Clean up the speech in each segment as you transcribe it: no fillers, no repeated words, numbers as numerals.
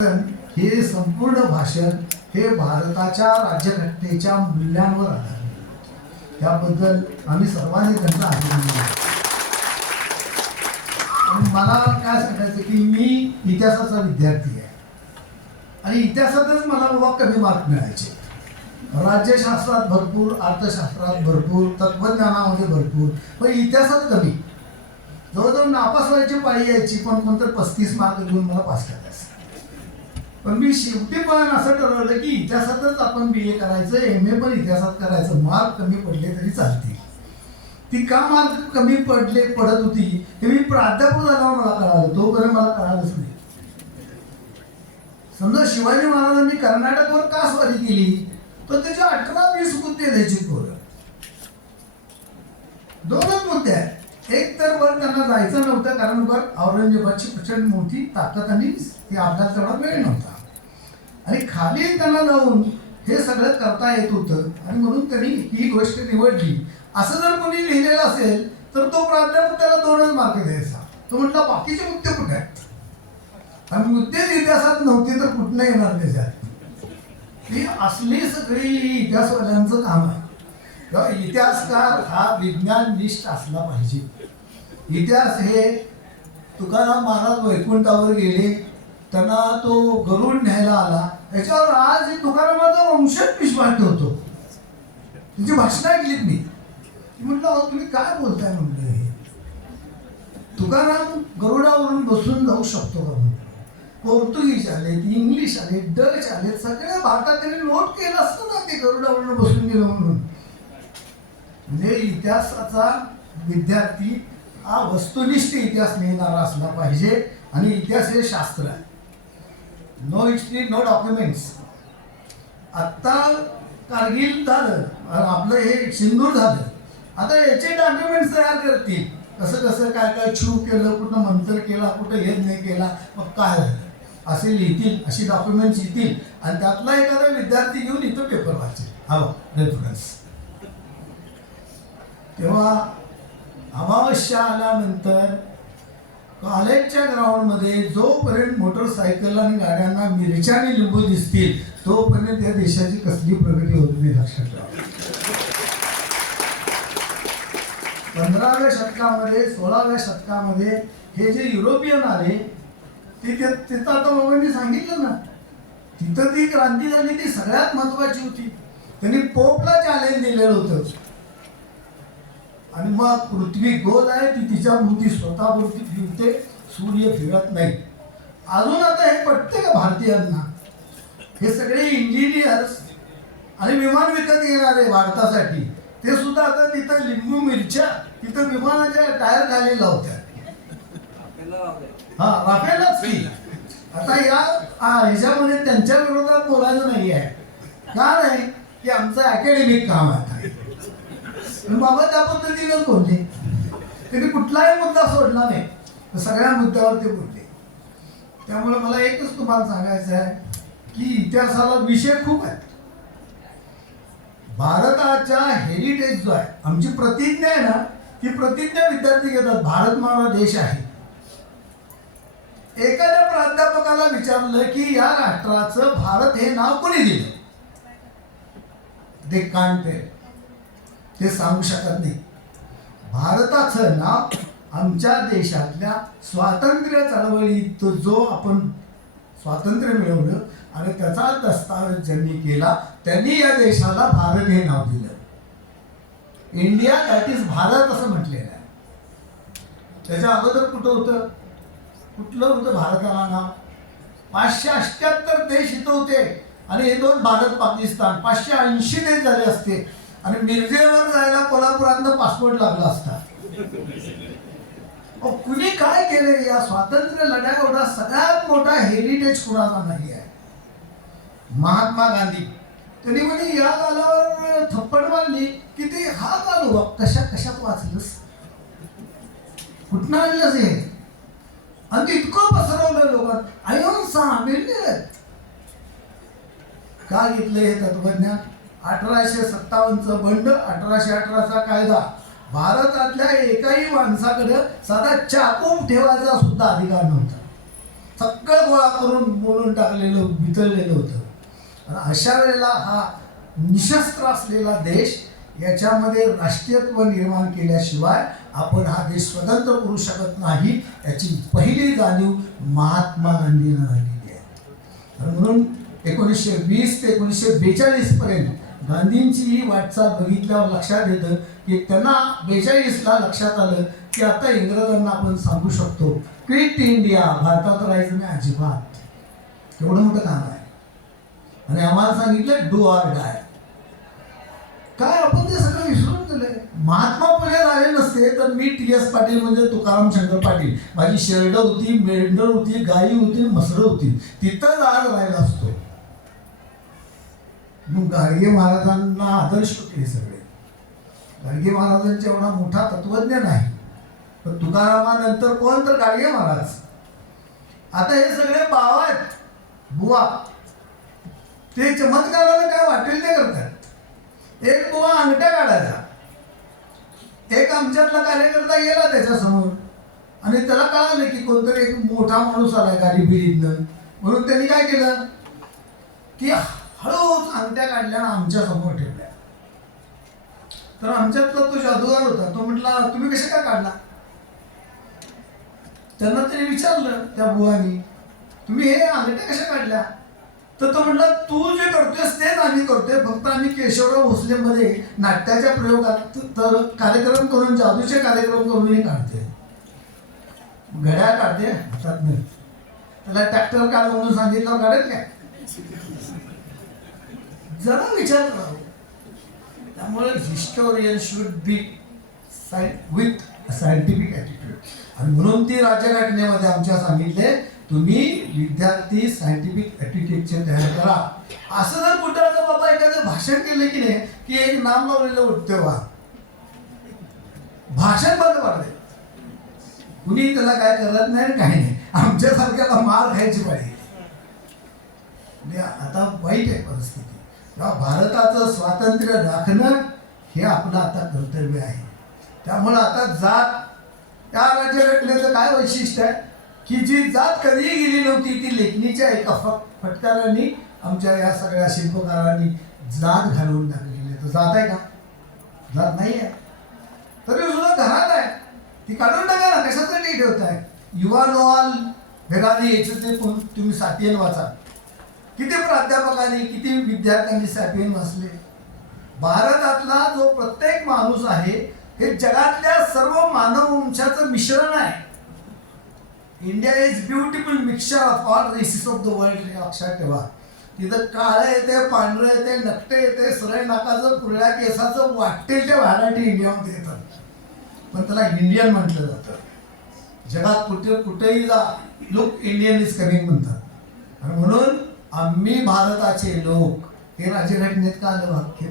हे संपूर्ण भाषण हे भारताच्या राज्यघटनेच्या मूल्यांवर आधारित. त्याबद्दल आम्ही सर्वांनी त्यांचा अभिनंदन. मला काय सांगायचं की मी इतिहासाचा विद्यार्थी आहे आणि इतिहासातच मला बाबा कमी मार्क मिळायचे. राज्यशास्त्रात भरपूर, अर्थशास्त्रात भरपूर, तत्वज्ञानामध्ये भरपूर, पण इतिहासात कमी. जवळजवळ नापास व्हायची पाळी यायची, पण कोणतं 35 मार्क घेऊन मला पास करायचं. पण मी शेवटी पण असं ठरवलं की इतिहासातच आपण BA करायचं, MA पण इतिहासात करायचं. मार्क कमी पडले तरी चालतील. ती का मार्क कमी पडत होती हे मी प्राध्यापक झाल्यावर मला कळालं, तोपर्यंत मला कळालंच नाही. समजा शिवाजी महाराजांनी कर्नाटकवर का स्वारी केली, तर त्याच्या 18-20 मुद्दे द्यायचे पोरं. दोनच मुद्दे आहेत. एक तर वर त्यांना जायचं नव्हतं, कारण वर औरंगजेबाची प्रचंड मोठी ताकद आणि ती आपल्याला तेवढा वेळ नव्हता, आणि खाली त्यांना जाऊन हे सगळं करता येत होतं, आणि म्हणून त्यांनी ही गोष्ट निवडली. असं जर कोणी लिहिलेलं असेल तर तो प्राध्यापक त्याला 2च मार्क द्यायचा. तो म्हटला बाकीचे मुद्दे कुठे आहेत, आणि मुद्देच इतिहासात नव्हते तर कुठनं येणार त्याच्यात. ही असली सगळी इतिहासवाल्यांचं काम आहे. इतिहासकार हा विज्ञाननिष्ठ असला पाहिजे. इतिहास हे तुकाराम महाराज वैकुंठावर गेले, त्यांना तो गरुड न्यायला आला, त्याच्यावर आज तुकारामाचा वंशज विश्वास ठेवतो. तुझी भाषणं ऐकलीत मी. म्हटलं तुम्ही काय बोलताय म्हटलं. हे तुकाराम गरुडावरून बसून जाऊ शकतो का म्हटलं. पोर्तुगीज आले, इंग्लिश आले, डच आले, सगळ्या भारतात त्यांनी नोट केलं असतं ना ते गरुडावरून बसून गेलं म्हणून. म्हणजे इतिहासाचा विद्यार्थी हा वस्तुनिष्ठ इतिहास लिहिणारा असला पाहिजे. आणि इतिहास हे शास्त्र आहे. No history no documents. आत्ता कारगिल झालं, आपलं हे सिंदूर झालं, आता याचे डॉक्युमेंट्स तयार करतील. कसं कसं काय काय छू केलं, कुठं मंत्र केला, कुठं यज्ञ केला, मग काय झालं असे लिहितील. अशी डॉक्युमेंट्स येतील आणि त्यातला एखादा विद्यार्थी घेऊन इथं पेपर वाचेल. हवा रेफरन्स. तेव्हा अमावस्या आल्यानंतर कॉलेजच्या ग्राउंडमध्ये जोपर्यंत मोटरसायकल आणि गाड्यांना मिरच्या आणि लिंबू दिसतील तोपर्यंत या देशाची कसली प्रगती होत नाही, लक्षात ठेवा. 15व्या शतकामध्ये 16व्या शतकामध्ये हे जे युरोपियन आले तिथं आता बाबांनी सांगितलं ना, तिथं ती क्रांती झाली, ती सगळ्यात महत्वाची होती. त्यांनी पोपला चॅलेंज दिलेलं होतं. आणि मग पृथ्वी गोल आहे, ती तिच्या भोवती स्वतःभोवती फिरते, सूर्य फिरत नाही. अजून आता हे पटते का भारतीयांना? हे सगळे इंजिनियर्स आणि विमान विकत घेणारे भारतासाठी, ते सुद्धा आता तिथं लिंबू मिरच्या तिथं विमानाच्या टायर खाली लावतात. हा, राफेलच की. आता या ह्याच्यामध्ये त्यांच्या विरोधात बोलायचं नाही आहे. का नाही की आमचं अकॅडमिक काम आहे. बाबा त्या पद्धतीनं बोलले, त्यांनी कुठलाही मुद्दा सोडला नाही, सगळ्या मुद्द्यावर ते बोलले. त्यामुळे मला एकच तुम्हाला सांगायचं आहे की इतिहासाला विषय खूप आहेत. भारताच्या हेरिटेज जो आहे, आमची प्रतिज्ञा आहे ना, ती प्रतिज्ञा विद्यार्थी घेतात. भारत माझा देश आहे. एखाद्या प्राध्यापकाला विचारलं की या राष्ट्राचं भारत हे नाव कोणी दिलं, ते कांटे ते सांगू शकत नाही. भारताचं नाव आमच्या देशातल्या स्वातंत्र्य चळवळीत जो आपण स्वातंत्र्य मिळवलं आणि त्याचा दस्तावेज ज्यांनी केला त्यांनी या देशाला भारत हे नाव दिलं. इंडिया दॅट इज भारत असं म्हटलेलं आहे. त्याच्या अगोदर कुठं होतं, कुठलं होतं भारताला नाव? 578 देश इथं होते आणि हे 2 भारत पाकिस्तान 580 देश झाले असते. आणि मिरजेवर जायला कोल्हापुरातनं पासपोर्ट लागला असता. कुणी काय केलं या स्वातंत्र्य लढ्या एवढा सगळ्यात मोठा हेरिटेज कुणाचा नाही आहे. महात्मा गांधी त्यांनी म्हणे या गालावर थप्पड मारली की ते हा गालू कशात वाचलंस, कुठनं आणलंस हे, आणि ते इतकं पसरवलं लोकांना. अहिंसा मिळले का घेतलं हे तत्वज्ञान? 1857चं बंड, 1818चा कायदा. भारतातल्या एकाही माणसाकडे साधा चाकू ठेवायचा सुद्धा अधिकार नव्हता. सगळं गोळा करून मोडून टाकलेलं, वितळलेलं होतं. आणि अशा वेळेला हा निशस्त्र असलेला देश, याच्यामध्ये राष्ट्रीयत्व निर्माण केल्याशिवाय आपण हा देश स्वतंत्र करू शकत नाही, याची पहिली जाणीव महात्मा गांधींना झालेली आहे. आणि म्हणून 1920 ते 1942 पर्यंत गांधींची ही वाटचाल बघितल्यावर लक्षात येतं की त्यांना 42ला लक्षात आलं की आता इंग्रजांना आपण सांगू शकतो क्विट इंडिया, भारतात राहायचं नाही अजिबात. एवढं मोठं काम आहे. आणि आम्हाला सांगितलं डू ऑर डाय. काय आपण ते सगळं विसरून गेलोय. महात्मा फुले झाले नसते तर मी टी.एस. पाटील म्हणजे तुकाराम शंकर पाटील, माझी शेरड होती, मेंढर होती, गाई होती, मसरं होती, तिथं आज राहिला असतो. मग गाडगे महाराजांना आदर्श होते हे सगळे. गाडगे महाराजांचा एवढा मोठा तत्वज्ञ नाही, पण तुकारामानंतर कोण तर गाडगे महाराज. आता हे सगळे बावा आहेत, बुवा. ते चमत्काराला काय वाटेल ते करतात. एक बुवा अंगठ्या काढायचा, एक आमच्यातला कार्यकर्ता गेला त्याच्यासमोर आणि त्याला कळालं की कोणतरी एक मोठा माणूस आलाय गाडी बिडीतनं, म्हणून त्यांनी काय केलं की हळूच अंगठ्या काढल्या आणि आमच्या समोर ठेवल्या. तर आमच्यातला तो जादूगार होता, तो म्हटला तुम्ही कशा काय काढला. त्यांना तरी विचारलं त्या बुवानी, तुम्ही हे अंगठ्या कशा काढल्या. तर तो म्हटला तू जे करतोयस तेच आम्ही करतोय, फक्त आम्ही केशवराव भोसलेमध्ये नाट्याच्या प्रयोगात तर कार्यक्रम करून, जादूचे कार्यक्रम करूनही काढते. घड्याळ काढते हातात नाही, त्याला ट्रॅक्टर काढ म्हणून सांगितलं काढत काय. जरा विचार करा. त्यामुळे historian should be with scientific attitude. आणि म्हणून ती राज्यघटनेमध्ये आमच्या सांगितले तुम्ही विद्यार्थी सायंटिफिक ॲटिट्यूडचे तयार करा. असं जर कुठं बाबा एखादं भाषण केलं की नाही की एक नाम लावलेलं उठते वा, भाषण बंद पडते, कुणी त्याला काय करत नाही काही नाही. आमच्यासारख्याला मार खायची पाहिजे. म्हणजे आता वाईट आहे परिस्थिती. भारताचं स्वातंत्र्य राखणं हे आपलं आता कर्तव्य आहे. त्यामुळं आता जात, त्या राज्यघटनेचं काय वैशिष्ट्य आहे की जी जात कधीही गेली नव्हती ती लेखणीच्या एका फटकारांनी आमच्या या सगळ्या शिल्पकारांनी जात घालवून टाकलेली आहे. तर जात आहे का. जात नाही आहे तरी सुद्धा घरात आहे, ती काढून टाका ना. कशासाठी ठेवताय. युवा नोवाल भेगादी याचं ते तुम्ही सापियन वाचा. किती प्राध्यापकांनी किती विद्यार्थ्यांनी सॅपियन वाचले. भारतातला जो प्रत्येक माणूस आहे हे जगातल्या सर्व मानव वंशाचं मिश्रण आहे. India is beautiful mixture of all races of the world. लक्षात ठेवा. तिथं काळं येते, पांढरं येते, नकटे येते, सरळ नाकाचं, कुरळ्या केसाचं, वाटेल त्या व्हरायटी इंडियामध्ये येतात, पण त्याला इंडियन म्हटलं जातं. जगात कुठेही जा लोक इंडियन इज कमिंग म्हणतात. आणि म्हणून आम्ही भारताचे लोक, हे राज्यघटनेत का आलं वाक्य.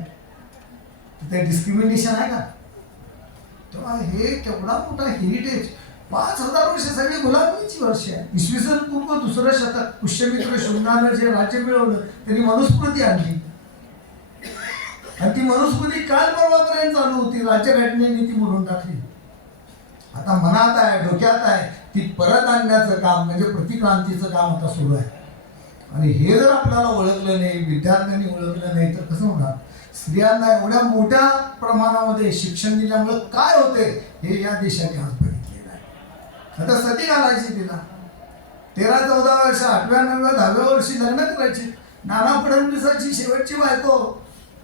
तिथे डिस्क्रिमिनेशन आहे का. तेव्हा हे केवढा मोठा हेरिटेज. 5000 वर्ष सगळी गुलामीची वर्ष आहे. इसवी सन पूर्व 2रं शतक पुष्यमित्र शृंगानं जे राज्य मिळवलं त्यांनी मनुस्मृती आणली आणि ती मनुस्मृती काल परवापर्यंत चालू होती. राज्यघटनेने ती मोडून टाकली. आता मनात आहे, डोक्यात आहे, ती परत आणण्याचं काम म्हणजे प्रतिक्रांतीचं काम आता सुरू आहे. आणि हे जर आपल्याला ओळखलं नाही, विद्यार्थ्यांनी ओळखलं नाही तर कसं होणार. स्त्रियांना एवढ्या मोठ्या प्रमाणामध्ये शिक्षण दिल्यामुळे काय होते हे या देशाने आज बघितलेलं आहे. आता सती घालायची तिला 13-14 वर्ष, 8व्या 9व्या 10व्या वर्षी लग्न करायची. नाना फडणवीसाची शेवटची बायको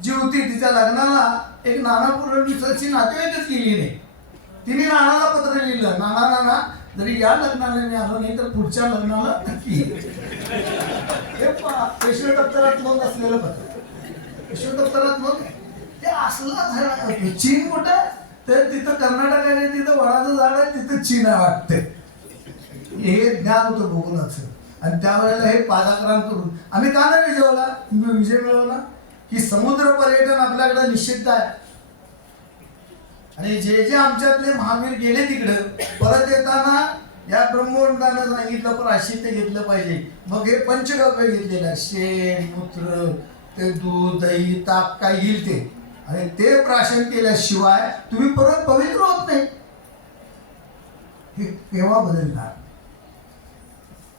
जी होती तिच्या लग्नाला एक नाना फडणवीसाची नातेवाईकच केली नाही. तिने नानाला पत्र लिहिलं, नाना जरी या लग्नाला मी आलो नाही तर पुढच्या लग्नाला नक्की. हे पेशवे दप्तरात नोंद असलेलं पत्र, पेशवे दप्तरात नोंद. ते असलं चीन कुठं तर तिथं कर्नाटक आहे, तिथं वडाचं झाड आहे, तिथं चीन आहे वाटते. हे ज्ञान होतं भूगोलाचं. आणि त्यावेळेला हे पादाक्रांत करून आम्ही का नाही विजय मिळवला की समुद्र पर्यटन आपल्याकडे निषिद्ध आहे. आणि जे जे आमच्यातले महावीर गेले तिकडं परत येताना या ब्रह्मवंतानं सांगितलं प्रायश्चित्य घेतलं पाहिजे. मग हे पंचगव्य घेतलेलं आहे, शेण मूत्र ते दूध दही ताक काय येईल ते, आणि ते प्राशन केल्याशिवाय तुम्ही परत पवित्र होत नाही. हे केव्हा बदलणार.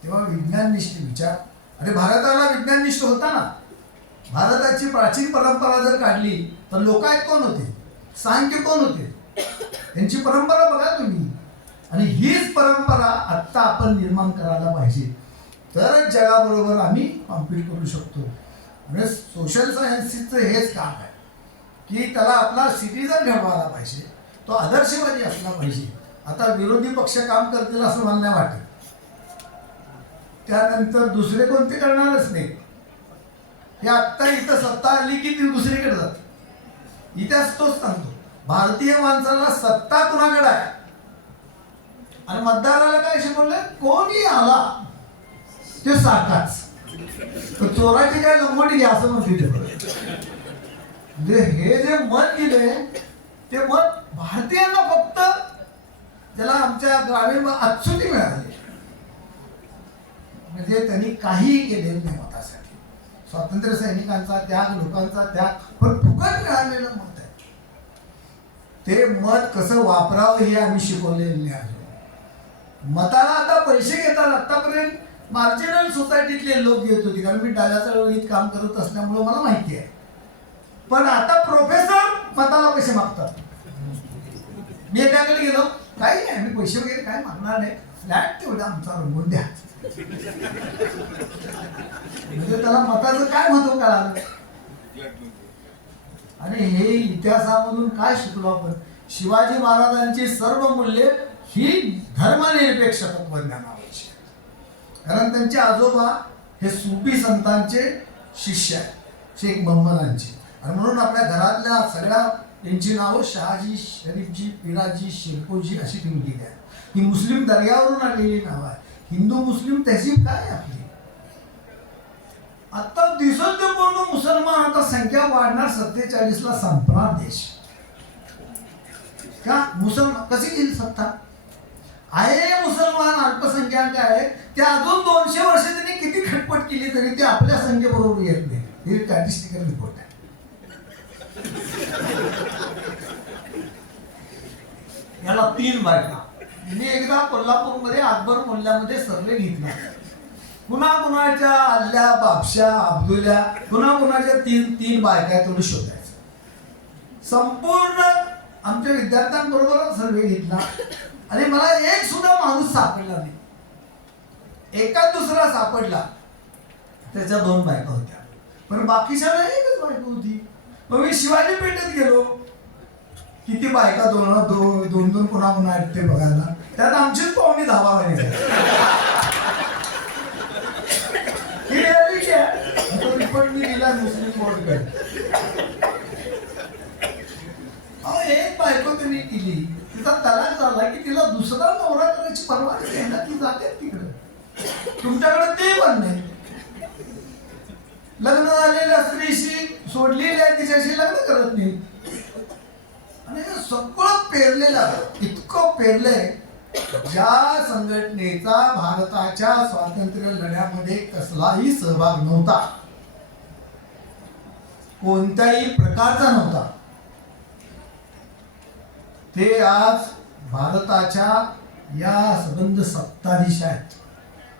तेव्हा विज्ञाननिष्ठ विचार, अरे भारताला विज्ञाननिष्ठ होता ना. भारताची प्राचीन परंपरा जर काढली तर लोकायत कोण होते, सांख्य कोण होते, यांची परंपरा बघा तुम्ही. आणि हीच परंपरा आत्ता आपण निर्माण करायला पाहिजे, तरच जगाबरोबर आम्ही कॉम्पीट करू शकतो. म्हणजे सोशल सायन्सचं हेच काम आहे की त्याला आपला सिटीजन घडवायला पाहिजे, तो आदर्शवादी असला पाहिजे. आता विरोधी पक्ष काम करतील असं मला नाही वाटत, त्यानंतर दुसरे कोणते करणारच नाही. हे आत्ता इथं सत्ता आली की ती दुसरीकडे जाते. इतिहास तोच सांगतो, भारतीय माणसाला सत्ता कुणाकडे आहे आणि मतदाराला काय शिकवलं, कोणी आला ते सारखाच, चोराची काय लंगोटी घ्या असं म्हणते. म्हणजे हे जे मत दिले ते मत भारतीयांना फक्त ज्याला आमच्या ग्रामीण अच्युती मिळाली, म्हणजे त्यांनी काहीही केलेलं नाही मतासाठी. स्वातंत्र्य सैनिकांचा त्याग, लोकांचा त्याग, पण फुकट मिळालेलं मत आहे. ते मत कसं वापरावं हे आम्ही शिकवलेलं नाही अजून. मताला आता पैसे घेतात. आतापर्यंत मार्जिनल सोसायटीतले लोक घेत होते, कारण मी डाव्या चळवळीत काम करत असल्यामुळे मला माहिती आहे. पण आता प्रोफेसर मताला पैसे मागतात. मी एकाकडे गेलो, काही नाही, मी पैसे वगैरे काय मागणार नाही, फ्लॅट तेवढा आमचा रंगवून द्या. म्हणजे त्याला मताचं काय महत्व कळालं. आणि हे इतिहासामधून काय शिकलो आपण, शिवाजी महाराजांची सर्व मूल्ये ही धर्मनिरपेक्ष तत्वज्ञानावरची, कारण त्यांचे आजोबा हे सुफी संतांचे शिष्य आहेत, शेख मोहम्मदांचे. आणि म्हणून आपल्या घरातल्या सगळ्या त्यांची नावं शहाजी, शरीफजी, पिराजी, शेरपूरजी अशी ठेवलेली आहेत. ही मुस्लिम दर्ग्यावरून आलेली नावं आहे. हिंदू मुस्लिम तहसीब काय आपली. आता दिसत ते पूर्ण मुसलमान, आता संख्या वाढणार, 47ला संपणार देश. का मुसलमान कशी येईल सत्ता आहे, मुसलमान अल्पसंख्याक आहे, ते अजून 200 वर्ष त्यांनी किती खटपट केली तरी ते आपल्या संख्येबरोबर येत नाही. हे स्टॅटिस्टिकल रिपोर्ट आहे. याला 3 बायका. मी एकदा कोल्हापूरमध्ये अकबर मोल्ल्यामध्ये सर्वे घेतला. कुणाच्या आल्या, बापशा, अब्दुल्या, कुणाच्या 3 बायका तेवढं शोधायचं. संपूर्ण आमच्या विद्यार्थ्यांबरोबर सर्वे घेतला आणि मला एक सुद्धा माणूस सापडला नाही. एका दुसरा सापडला, त्याच्या 2 बायका होत्या, पण बाकीच्या एकच बायको होती. मग मी शिवाजी पेठेत गेलो, किती बायका, दोन पुन्हा आहेत ते बघायला. त्यात आमचीच पाहुणी 10 वाजली. रिपोर्ट मी दिला मुस्लिम बोर्डकडे. एक बायको त्यांनी केली, तिचा तलाक झाला की तिला दुसरा नवरा करायची परवानगी आहे ना, ती जाते तिकडे. तुमच्याकडे ते पण नाही. लग्न झालेल्या स्त्रीशी सोडलेली आहे, तिच्याशी लग्न करत नाही. आणि सगळं पेरलेलं, इतकं पेरलंय, ज्या संघटनेचा भारताच्या स्वातंत्र्य लढ्यामध्ये कसलाही सहभाग नव्हता, कोणत्याही प्रकारचा नव्हता, ते आज भारताच्या या सबंध सत्ताधीश आहेत.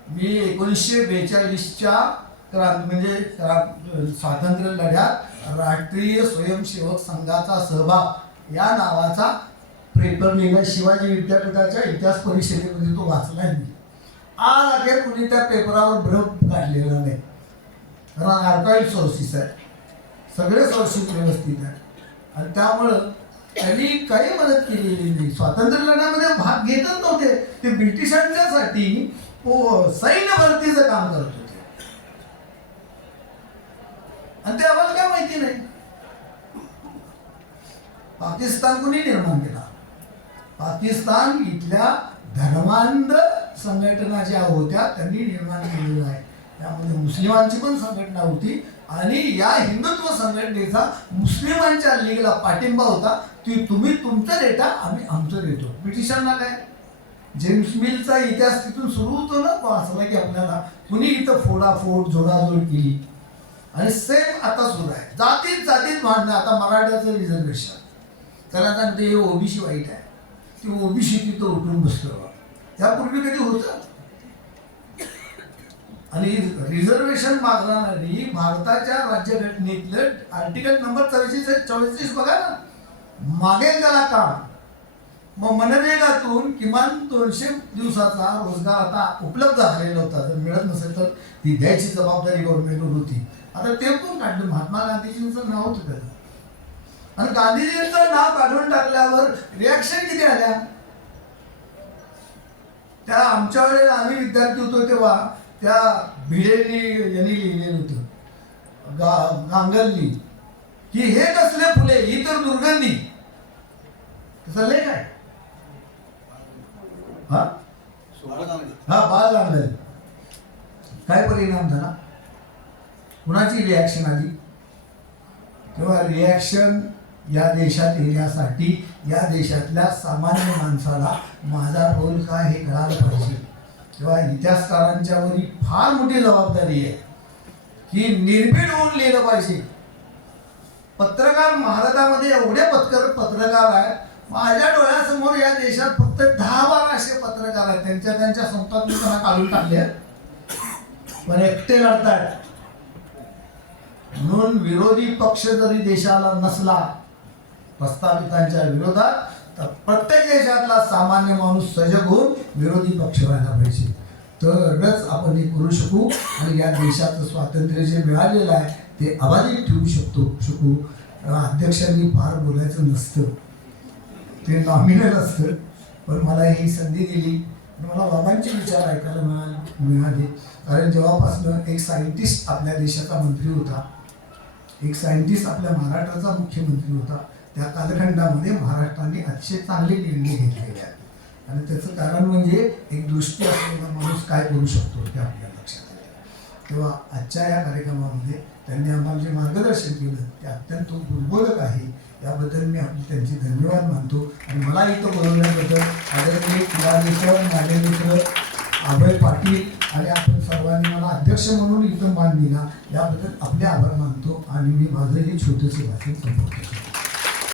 मी 1942च्या म्हणजे स्वातंत्र्य लढ्यात राष्ट्रीय स्वयंसेवक संघाचा सहभाग या नावाचा पेपर लिहिला. शिवाजी विद्यापीठाच्या इतिहास परिषदेमध्ये तो वाचलाय मी. आज अखेर कुणी त्या पेपरावर भ्रम काढलेला नाही, कारण आर्काइव्ह सोर्सेस आहे, सगळे सोर्सेस व्यवस्थित आहे. आणि त्यामुळं त्यांनी काही मदत केलेली नाही. स्वातंत्र्य लढ्यामध्ये भाग घेतच नव्हते. ते ब्रिटिशांच्यासाठी सैन्य भरतीचं काम करत होते आणि ते आम्हाला काय माहिती नाही. पाकिस्तान कुणी निर्माण केला? पाकिस्तान इथल्या धर्मांध संघटना ज्या होत्या त्यांनी निर्माण केलेलं आहे. त्यामध्ये मुस्लिमांची पण संघटना होती आणि या हिंदुत्व संघटनेचा मुस्लिमांच्या लीगला पाठिंबा होता. ती तुम्ही तुमचं देता, आम्ही आमचं देतो. ब्रिटिशांना काय, जेम्स मिलचा इतिहास तिथून सुरू होतो ना, वाचला की आपल्याला कुणी इथं फोडाफोड जोडाजोड केली. आणि सेम आता सुरू आहे. जातीत भांडणं. आता मराठ्याचं रिझर्वेशन, त्याला सांगते हे ओबीसी वाईट आहे, ते ओबीसी तिथं उठून बसलं. यापूर्वी कधी होतं? आणि रिझर्वेशन मागणारी भारताच्या राज्यघटनेतलं आर्टिकल नंबर 44 बघा ना, मागेल त्याला काम. मग मनरेगातून किमान 200 दिवसाचा रोजगार आता उपलब्ध झालेला होता. जर मिळत नसेल तर ती द्यायची जबाबदारी गव्हर्नमेंटवर होती. आता ते पण काढलं. महात्मा गांधीजींचं नाव होतं त्याचं. आणि गांधीजींचं नाव काढून टाकल्यावर रिॲक्शन किती आल्या? त्या आमच्या वेळेला आम्ही विद्यार्थी होतो तेव्हा त्या भिडेंनी यांनी लिहिलेलं होतं, गांगलनी, की हे कसले फुले, ही तर दुर्गंधी. तसं लेख आहे. हा बाळ गांगल. काय परिणाम झाला? कुणाची रिॲक्शन आली? तेव्हा रिॲक्शन या देशात येण्यासाठी या देशातल्या सामान्य माणसाला माझा रोल काय हे कळालं पाहिजे. तेव्हा इतिहासकारांच्या वरी फार मोठी जबाबदारी आहे की निर्भीड होऊन लिहिलं पाहिजे. पत्रकार भारतामध्ये एवढे पत्रकार आहेत. माझ्या डोळ्यासमोर या देशात फक्त 10-12 असे पत्रकार आहेत. त्यांच्या संस्थांनी त्यांना काढून टाकले, पण एकटे लढतात. म्हणून विरोधी पक्ष जरी देशाला नसला प्रस्तावितांच्या विरोधात, तर प्रत्येक देशातला सामान्य माणूस सजग होऊन विरोधी पक्ष व्हायला पाहिजे. तरच आपण हे करू शकू आणि या देशाचं स्वातंत्र्य जे मिळालेलं आहे ते अबाधित ठेवू शकू. अध्यक्षांनी फार बोलायचं नसतं, ते नॉमिनल असतं. पण मला ही संधी दिली, मला बाबांचे विचार ऐकायला मिळाले. कारण जेव्हापासून एक सायंटिस्ट आपल्या देशाचा मंत्री होता, एक सायंटिस्ट आपल्या महाराष्ट्राचा मुख्यमंत्री होता, त्या कालखंडामध्ये महाराष्ट्राने अतिशय चांगले निर्णय घेतलेले आहेत. आणि त्याचं कारण म्हणजे एक दृष्टी असलेला माणूस काय करू शकतो ते आपल्या लक्षात आलं. तेव्हा आजच्या या कार्यक्रमामध्ये त्यांनी आम्हाला जे मार्गदर्शन केलं ते अत्यंत उद्बोधक आहे. याबद्दल मी त्यांचे धन्यवाद मानतो. आणि मला इथं बोलवल्याबद्दल आदरणीय क्रीडाधीक्षक, माझे मित्र अभय पाटील आणि आपण सर्वांनी मला अध्यक्ष म्हणून इथं मान दिला, याबद्दल आपले आभार मानतो. आणि मी माझं हे छोटेसे भाषण संपवतो.